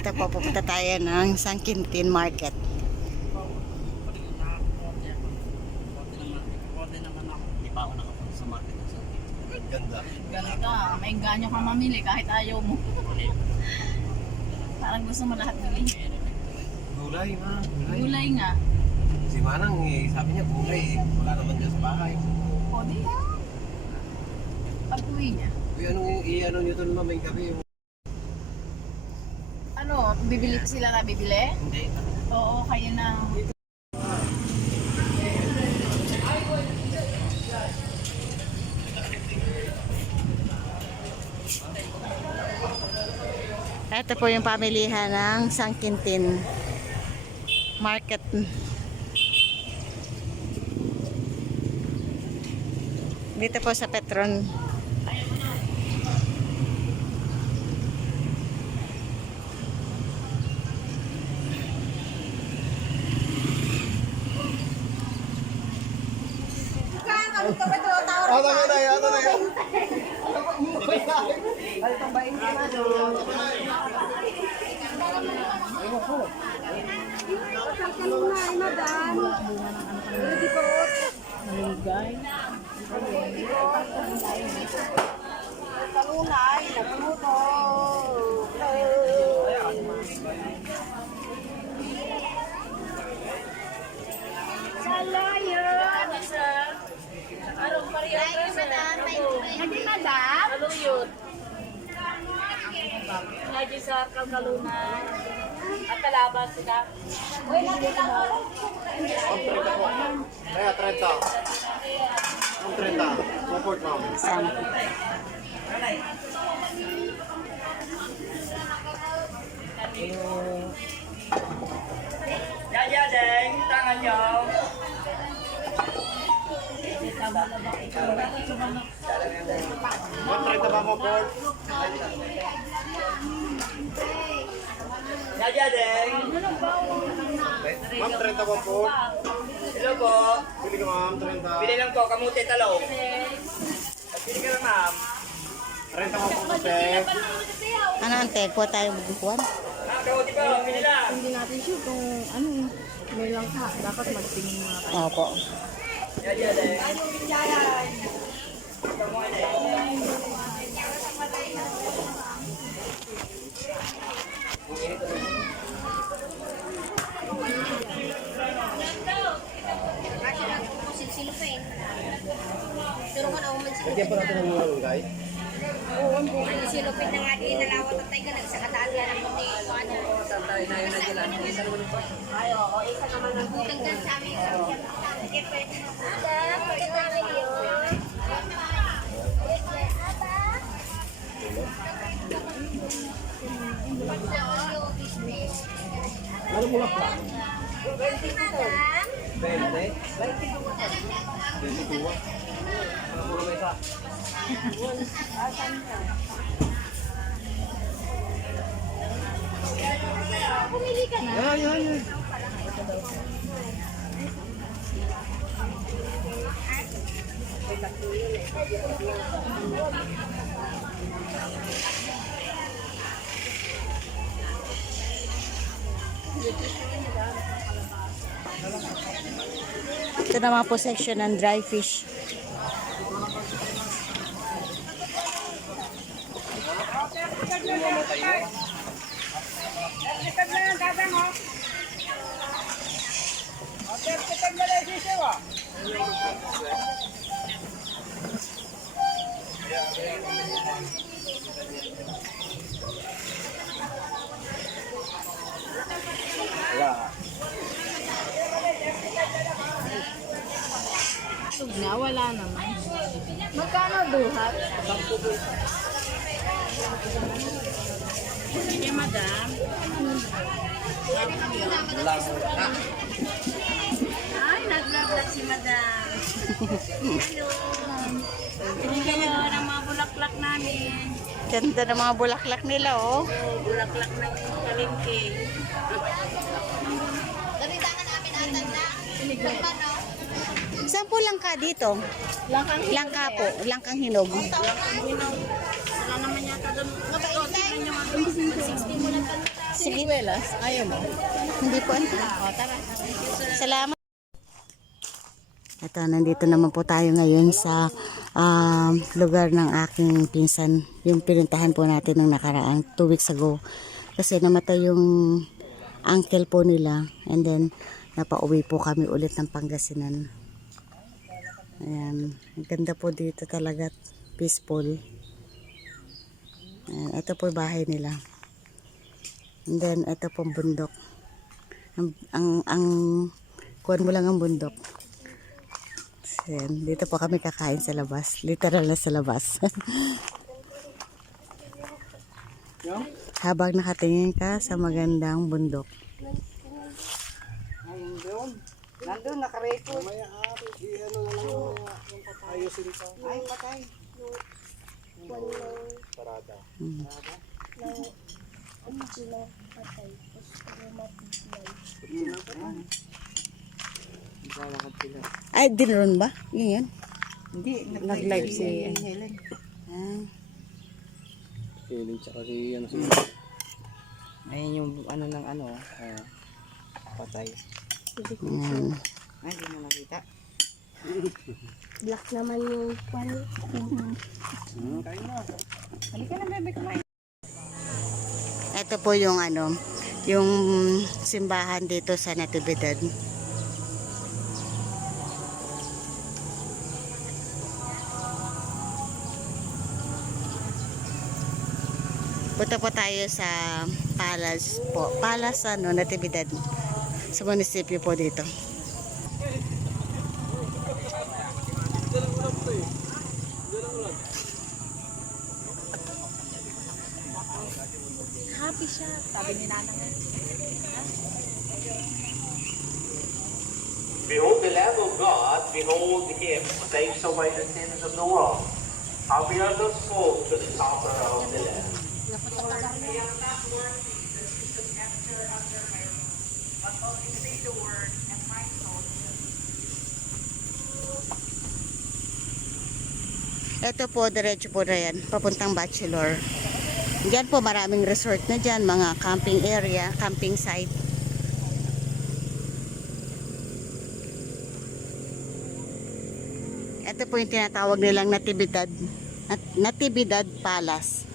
Ito po, pupunta tayo ng San Quintin Market. Hindi pa ako nakapunta sa market. Ganda. Ganito, may ganyo kang mamili kahit ayaw mo. Parang gusto mo lahat bilhin. Gulay, ma. Gulay nga. Si Manang, sabi niya gulay. Wala naman dyan sa bahay. O di ba? Pag-uwi niya. Uy, anong i-ano nyo doon mamayang gabi? Ano, bibili sila na bibili? Hindi. Oo, kayo na. Ito po yung pamilihan ng San Quintin Market. Dito po sa Petron. Ano na yan? Hindi madam? Ano yun? Lagi sa Kalkalunan. At kalaban sila. Uy, nakita ko. Kaya 30. Ang 30. Support mo. Yaya deng, tangan nyo. Ang 30 ba mo, Paul? Yaya deng. Ma'am, 30 ba po? Hello po. Pili ka, ma'am, 30. Bili lang po, kamuti talong. Bili ka lang ma'am. 30 ba po kasi? Ano ante? Kuha tayo bukuan. Kamuti po, bili lang. Hindi natin sure kung ano may langka. Dapat magtingin mga tayo. Opo. Yaya deng. Lagyan pa natin ng mulong, guys. Silupin na nga din nalawat at tayo ka nagsakataan nga ng puti o ano. Ay, oo. Isa naman ang butang gan sa amin. Sige, pwede. Ada, pagkatangin yun. Ano mo lang pa? 20, madam. 20? 22. Ano mo lang isa? Pumili ka na. Ay. Ito naman po section ng dry fish. Na, wala naman. Magkano duhat? Sige, madam. Ay, nag-vlog si madam. Hello. Pili kayo ng mga bulaklak namin. Ganda ng mga bulaklak nila, oh. Bulaklak ng kalingki. Dalitangan namin atan na. Pagkano? Saan po langka dito? Langkang Langka po, langkang hinog. Wala naman yata doon. Ito, tignan nyo nga. 60 mo lang Sige. Ayaw mo? Hindi po. O, tara. Salamat. Ito, nandito naman po tayo ngayon sa lugar ng aking pinsan. Yung pinintahan po natin ng nakaraan 2 weeks ago. Kasi namatay yung uncle po nila. And then, napauwi po kami ulit ng Pangasinan. Ayan. Ang ganda po dito talaga. Peaceful. Ayan. Ito po yung bahay nila. And then, ito po bundok. Ang kuwan mo lang ang bundok. Ayan, dito po kami kakain sa labas. Literal na sa labas. Habang nakatingin ka sa magandang bundok. Ayun doon. Nandun, nakarecord. May ano na lang yung ayusin pa. Ay, patay. Parada. Ay, dinron ba? Yun. Hindi, nag-live si Helen. Feeling tsaka si ano si Ayun yung ano ng ano, patay. Ayan. Ay, hindi mo nakita. Black naman yung pan. Halika na, bebe, kumain. Ito po yung ano, yung simbahan dito sa Natividad. Punta po tayo sa Palace po. Palace ano, Natividad. Sa munisipyo po dito. Happy siya. Sabi ni Nanang. Behold the Lamb of God, behold him who takes away the sins of the world. Happy are those souls to the supper of the Lamb. Ito po, diretso po na yan, papuntang Bachelor. Diyan po maraming resort na dyan, mga camping area, camping site. Ito po yung tinatawag nilang Natividad Palace.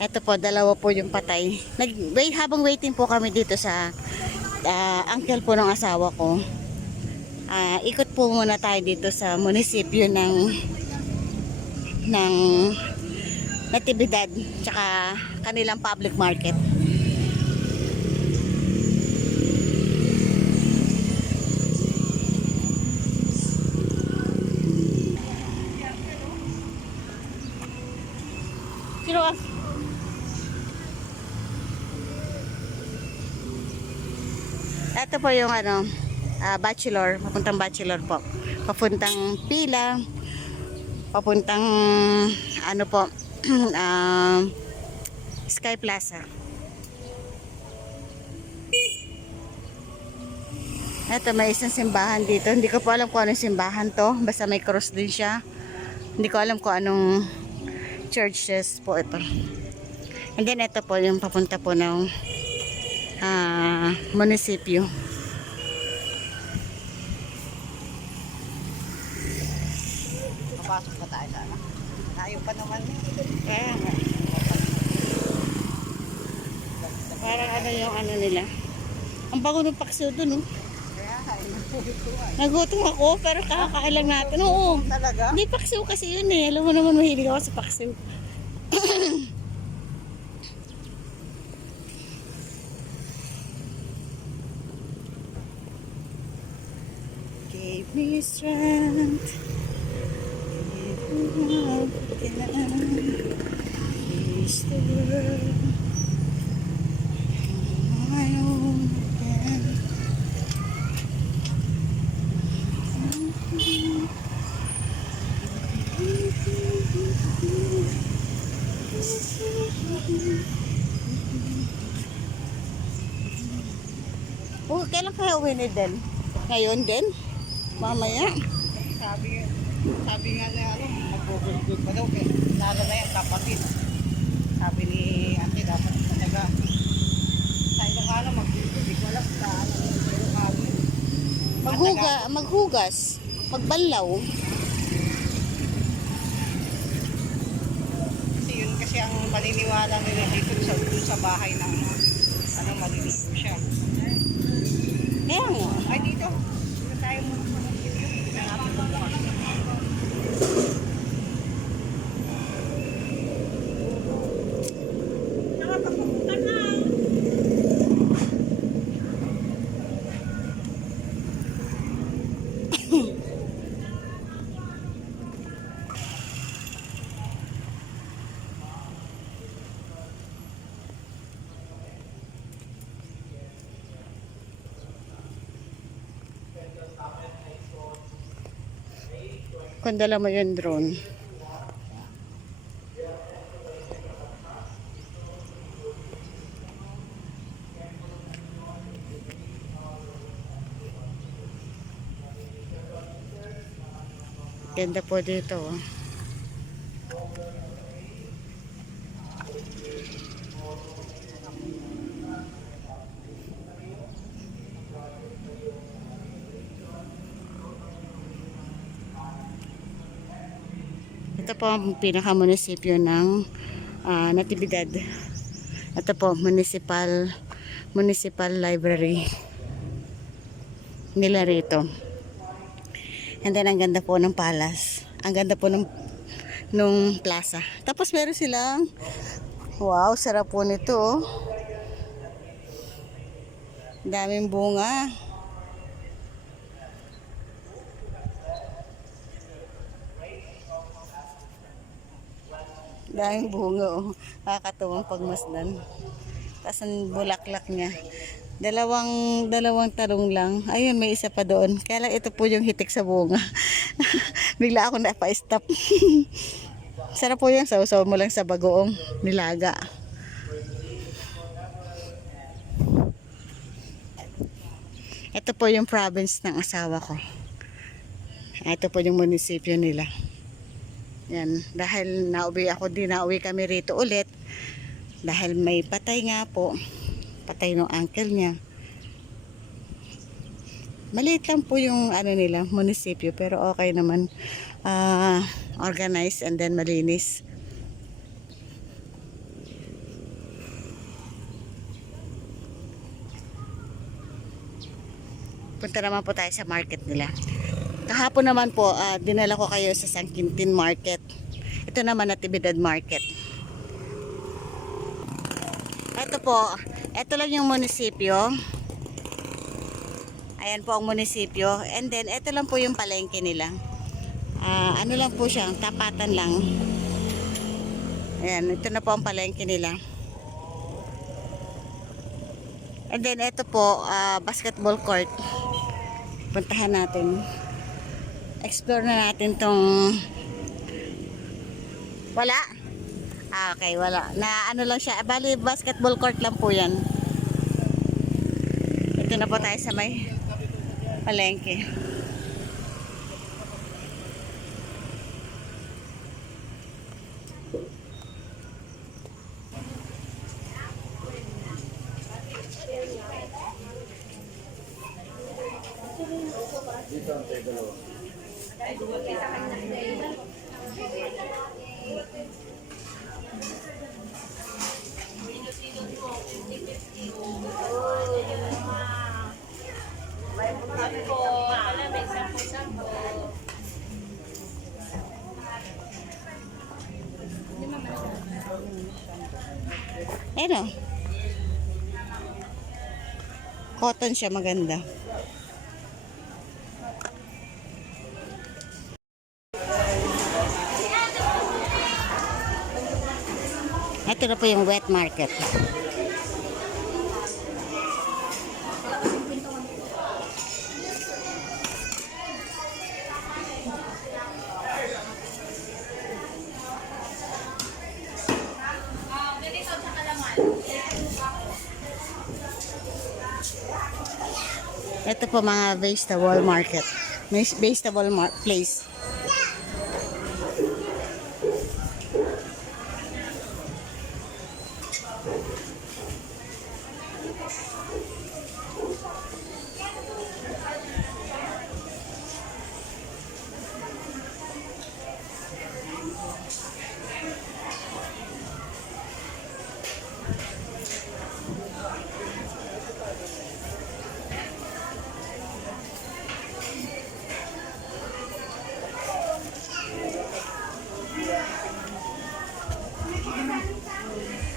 Ito po, dalawa po yung patay. Habang waiting po kami dito sa uncle po ng asawa ko. Ikot po muna tayo dito sa munisipyo ng Natividad tsaka kanilang public market. Sino ka? Ito po yung ano, Bachelor, papuntang Bachelor po. Papuntang Pila, papuntang ano po, Sky Plaza. Ito, may isang simbahan dito. Hindi ko po alam kung anong simbahan to. Basta may cross din siya. Hindi ko alam kung anong churches po ito. And then ito po yung papunta po ng munisipyo. Papasok pa tayo sana. Tayo pa naman. Kaya nga. Parang ano yung ano nila. Ang bago ng paksiw dun, oh. Nagutom ako, pero kakakailang natin. Oo. Talaga? Hindi paksiw kasi yun eh. Alam mo naman, mahilig ako sa paksiw. Give me strength. Give me love again. Is the world my own again? Oh, kailan kaya uwi ni Den? Ngayon din? Mamaya? Sabi nga na ano, mag-good pa daw kaya lalo na yan kapatid. Sabi ni Ate dapat talaga sa Ilocano mag-good. Hindi ko alam sa ano sa Ilocano. Maghugas, magbanlaw. Kasi yun kasi ang paniniwala nila dito dun sa bahay ng ano maliligo siya. Kaya nga. Ay dito. Dito tayo muna. Hanapin ko muna. Kung dala mo yung drone. Ganda po dito. Oh. Ito po ang pinaka-munisipyo ng Natividad. Ito po, municipal library nila rito. And then, ang ganda po ng palace. Ang ganda po nung plaza. Tapos, meron silang, wow, sarap po nito. Oh. Daming bunga. Daming bunga, oh. Nakakatuwang pagmasdan. Tapos ang bulaklak niya. Dalawang talong lang. Ayun, may isa pa doon. Kaya lang ito po yung hitik sa bunga. Bigla ako napa-stop. Sarap po yung sausaw mo lang sa bagoong nilaga. Ito po yung province ng asawa ko. Ito po yung munisipyo nila. Yan, dahil nauwi kami rito ulit dahil may patay nga po, patay ng uncle niya. Maliit lang po yung ano nila, munisipyo, pero okay naman, organized and then malinis. Punta naman po tayo sa market nila. Kahapon naman po, dinala ko kayo sa San Quintin Market. Ito naman Natividad Market. Ito po, ito lang yung munisipyo. Ayan po ang munisipyo. And then, ito lang po yung palengke nila. Ano lang po siya, tapatan lang. Ayan, ito na po ang palengke nila. And then, ito po, basketball court. Puntahan natin. Explore na natin tong wala? Okay, wala. Na ano lang siya. Bali, basketball court lang po yan. Ito na po tayo sa may palengke. Ano? Cotton siya, maganda. Ito na po yung wet market. Ito po mga vegetable market. Place.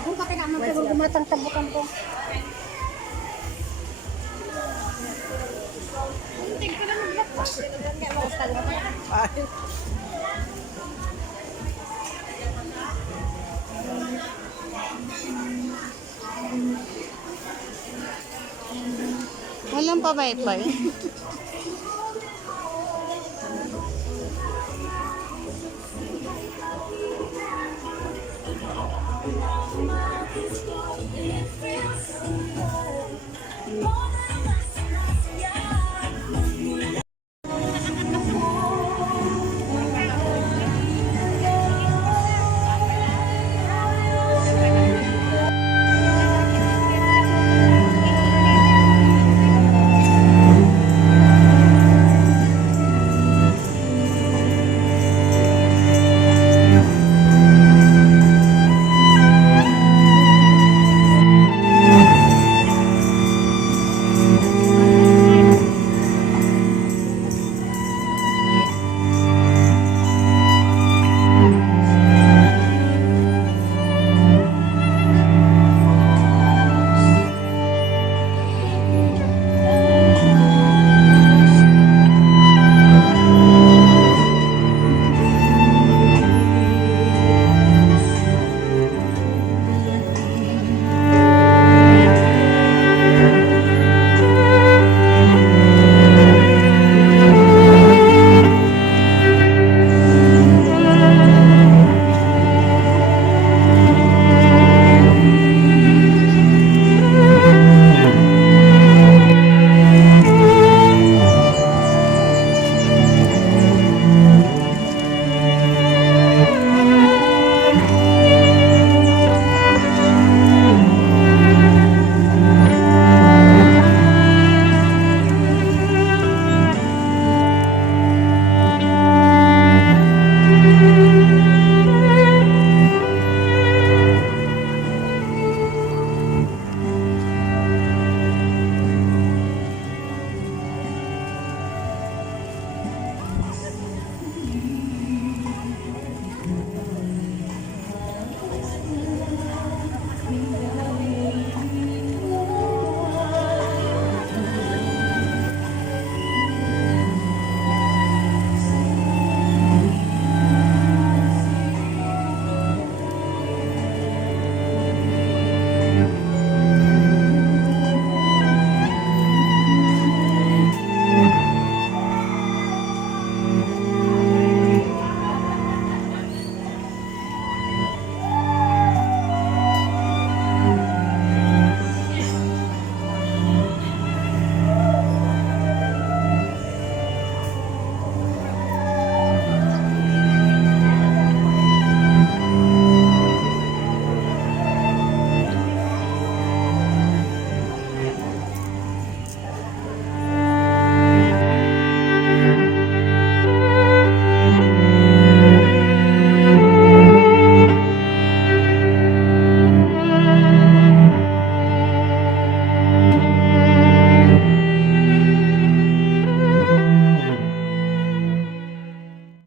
Kung pati naman pero gumatang tabukan ko. Tingin ko lang mag-laptop. Ay. Walang pabay-bay. More